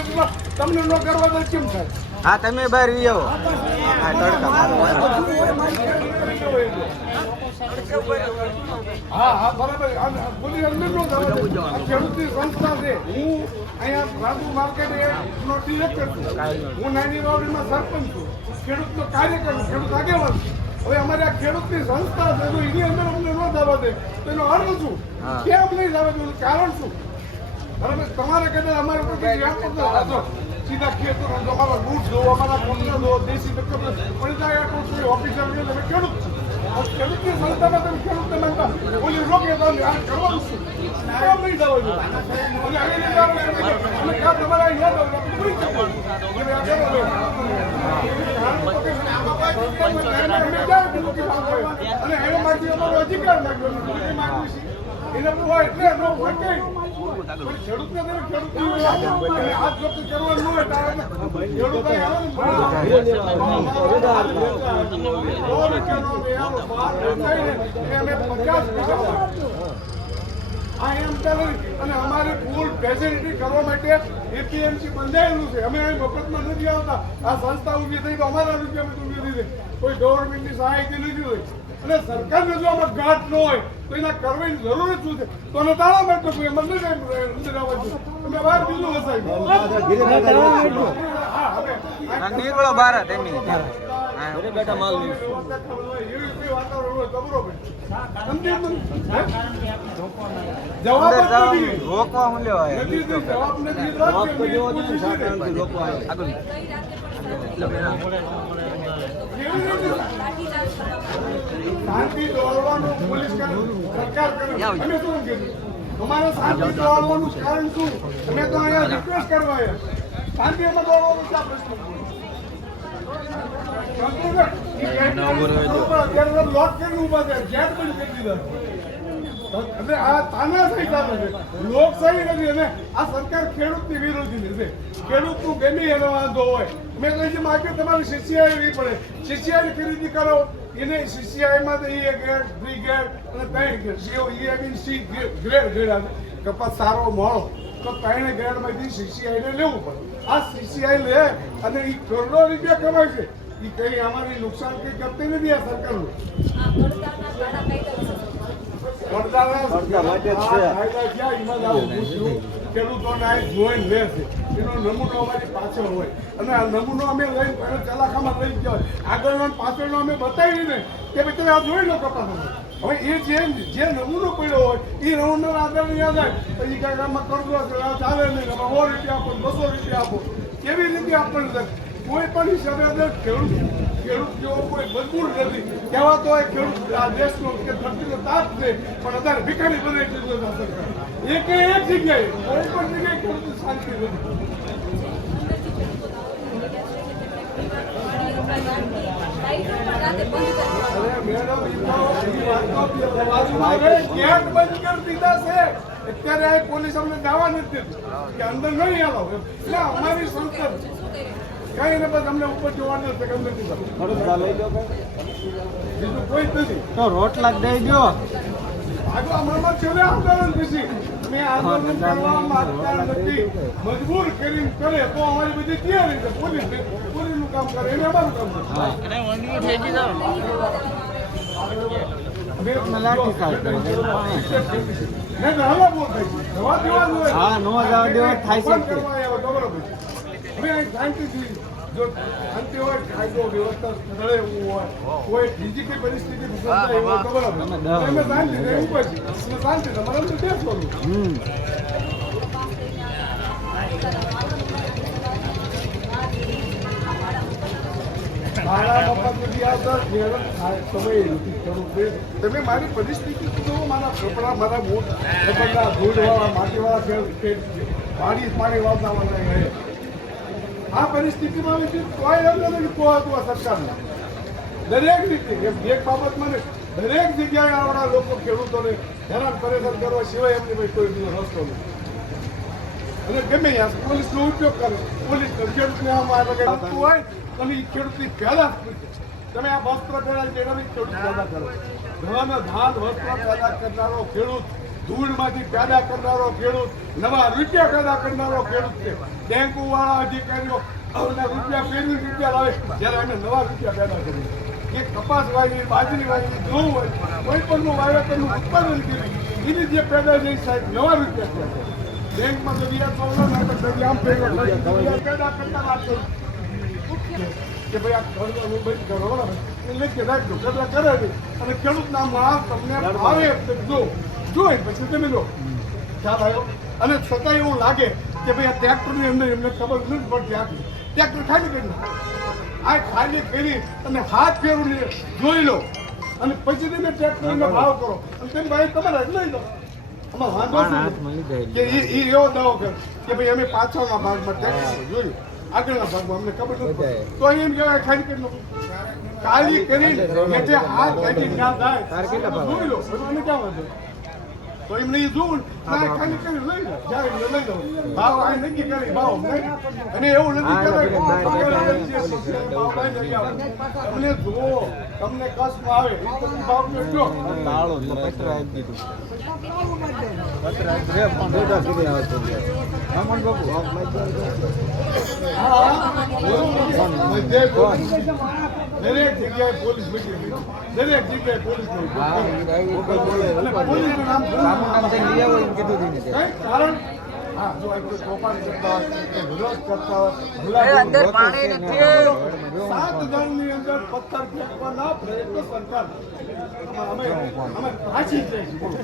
તમને ન કરવા દે કેમ થાય? હા તમે બહાર વી આવો હા તડકા હા હા બરાબર. બોલી અંદર નો થવા દે. આ ખેડૂતની સંસ્થા છે હું અહીંયા રાજુ માર્કેટ નો ડિરેક્ટર છું. હું નાની વાવડીમાં સરપંચ છું. ખેડૂતનો કાર્યકર ખેડૂત આગેવાન છું. હવે અમારે આ ખેડૂતની સંસ્થા છે જો એની અંદર અમને ન થવા દે. તો એનો અર્થ શું? કેમ નહીં થવા દે? કારણ શું? બરાબર તમારે કદાચ અમારે. સીધા ખેતરો તમારા બૂટ જોવો અમારા કોન્ટ્રા જોવો, દેશી નકર પણ કોઈ ઓફિસર તમે ખેડૂત ખેડૂતની સંસ્થામાં તમે ખેડૂતને માનતા. ઓલી રોકે તો આ કરવાનું શું કેમ નહીં થવા દે અને એના માટે અમારો અધિકાર માંગ્યો એટલે હોય એટલે એનો હોય આ એમ ચાલે અમારે ફૂલ ફેસિલિટી કરવા માટે એપીએમસી બંધાયેલું છે અમે અહીં મફતમાં નથી આવતા આ સંસ્થા ઊભી અમારા રૂપિયા ઊભી થઈ કોઈ ગવર્મેન્ટની સહાયથી નથી હોય. અને સરકારને જો આમાં ગાંઠ ન હોય તો એના કરવાની જરૂર જ શું છે? તો એને તાળા માટે કોઈ એમાં નથી અંદર આવવા અમે બહાર બીજું વસાવી હા હવે આ નીકળો બહાર તમે બેટા માલ તમે? રોકવા હું. શાંતિ દોરવાનું પોલીસ સરકાર કરે. અમે શું કીધું? અમારે શાંતિ દોરવાનું કારણ શું અમે તો અહીંયા રિક્વેસ્ટ કરવા આવ્યા. શાંતિ અમે દોરવાનું શા પ્રશ્ન? લોક કરીને ઊભા છે જેટ પણ દીધા એટલે આ તાનાશાહી ચાલે છે. લોકશાહી નથી અને આ સરકાર ખેડૂતની વિરોધી છે. ખેડૂતનું ગમે એનો વાંધો હોય. મેં કહી છે માગે તમારે સીસીઆઈ એવી પડે. સીસીઆઈ ખરીદી કરો. એને સીસીઆઈમાં તો એ ગ્રેડ બી ગ્રેડ અને ત્રણ ગ્રેડ સીઓ ઈ આઈ સી ગ્રેડ ગ્રેડ કપાસ સારો મળો, તો ત્રણે ગ્રેડમાંથી સીસીઆઈને લેવું પડે. આ સીસીઆઈ લે અને એ કરોડો રૂપિયા કમાય છે. એ કઈ અમારી નુકસાન કઈ કરતી નથી આ સરકારનું. પડદા માટે છે. ખેડૂતોને આ જોઈને લે છે એનો નમૂનો અમારી પાછળ હોય અને આ નમૂનો અમે લઈ ચલાખામાં લઈ ગયા પાછળનો અમે બતાવીને કે ભાઈ તમે આ જોઈ લો હવે એ જે જે નમૂનો પડ્યો હોય એ નમૂનો આધારે યાદ આવે એ કાંઈ આમાં કરજો ચાલે નહીં આમાં સો રૂપિયા આપો બસો રૂપિયા આપો કેવી રીતે આપણને? કોઈ પણ હિસાબે અંદર ખેડૂત ખેડૂત જેવો કોઈ મજબૂર નથી. કહેવા તો હોય ખેડૂત આ દેશનો કે ધરતીનો તાપ છે, પણ અત્યારે ભિખારી બને સરકાર. એકે એક જગ્યાએ કોઈ પણ જગ્યાએ ખેડૂત શાંતિ નથી. ગેટ બંધ કરી દીધા છે. અત્યારે પોલીસ અમને જવા નથી કે અંદર નહીં આવો. એટલે અમારી છે. કઈ ને બસ અમને ઉપર જોવાનું નથી? બીજું કોઈ જ નથી. તો રોટલા દઈ દો આગળ હમણાં છેલ્લે આંદોલન પછી મેં આંદોલન કરવા માંગતા નથી. મજબૂર કરીને કરે તો અમારી બધી તૈયારી છે. પોલીસ પોલીસનું કામ કરે. એને અમારું કામ કરી. હા, નો જવા દેવા થાય છે. ફોન તે. કરવા આવ્યો, તો બરોબર. અમે અહીં શાંતિથી જો શાંતિ હોય કાયદો વ્યવસ્થા સ્થળે એવું હોય કોઈ બીજી કઈ પરિસ્થિતિ સર્જાય હોય તો બરોબર તમે શાંતિ તમારે અંદર મારા સુધી આવતા છે. તમે મારી પરિસ્થિતિ જુઓ મારા કપડા મારા બૂટ કપડા ધૂળવાળા માટીવાળા મારી મારી પાણી વાળા આ પરિસ્થિતિમાં છે, તોય એમને નથી આ સરકારને. દરેક રીતે એમ એક બાબતમાં દરેક જગ્યાએ આવડા લોકો ખેડૂતોને હેરાન પરેશાન કરવા સિવાય એમની ભાઈ કોઈ બીજો રસ્તો નથી અને ગમે યાર પોલીસનો ઉપયોગ કરે પોલીસ ખેડૂતને આમ આગળ હોય અને ખેડૂતની પહેલા તમે આ વસ્ત્ર પહેલા જેના ખેડૂત પેદા કરો. ઘણાના ધાન, વસ્ત્ર પેદા કરનારો ખેડૂત, ધૂળમાંથી પેદા કરનારો ખેડૂત, નવા રૂપિયા પેદા કરનારો ખેડૂત છે. બેંકવાળા અધિકારીઓ અમને રૂપિયા ફેરવી રૂપિયા લાવે જ્યારે અમે નવા રૂપિયા પેદા કરીએ. કે કપાસ વાવી બાજરી વાવી ઘઉં હોય કોઈ પણ વાવેતરનું ઉત્પાદન કર્યું એની જે પેદા થઈ સાહેબ નવા રૂપિયા થયા છે. બેંકમાં તો વ્યાજ તો આમ પેદા કરતા વાત કરું. કે ભાઈ આ ઘર બંધ કરો એટલે કે રાખજો પેદા કરે છે. અને ખેડૂતના માલ તમને ભાવે જો જોઈ પછી તમે લો. ખ્યાલ આવ્યો? અને છતાં એવું લાગે કે ભાઈ આ ટ્રેક્ટરની અંદર એમને ખબર નથી પડતી આખી ટ્રેક્ટર ખાલી કરી આ ખાલી કરી અને હાથ ફેરવું જોઈ લો અને પછી તમે ટ્રેક્ટરનો ભાવ કરો. અને તેમ ભાઈ તમારે જ લઈ લો. કે ઈ એવો દાવો કરે કે ભાઈ અમે પાછળના ભાગમાં ટ્રેક્ટર જોયું. આગળના ભાગમાં અમને ખબર નથી. તો એમ કહેવાય ખાલી કરી ખાલી કરી હાથ કાઢી ના થાય. તારે કેટલા ભાવ? જોઈ લો. પછી ક્યાં વાંધો? તો એમને એ જોવું ખાલી કરી લઈ લો જ્યારે એમને લઈ લો. ભાવ આ નક્કી કરી ભાવ. અને એવું નથી કે. તમને જુઓ તમને કષ્ટ આવે ભાવ કરજો તાળો તો પત્ર આપી દીધું. પત્ર આપી અમન બાપુ દરેક જગ્યાએ પોલીસ મીટિંગ દરેક જગ્યાએ પોલીસ કારણ હા જો આ કોઈ કરતા હોય વિરોધ કરતા હોય અંદર સાત પથ્થર ફેંકવાના પ્રયત્નો સરકાર અમે અમે પાછી જઈશું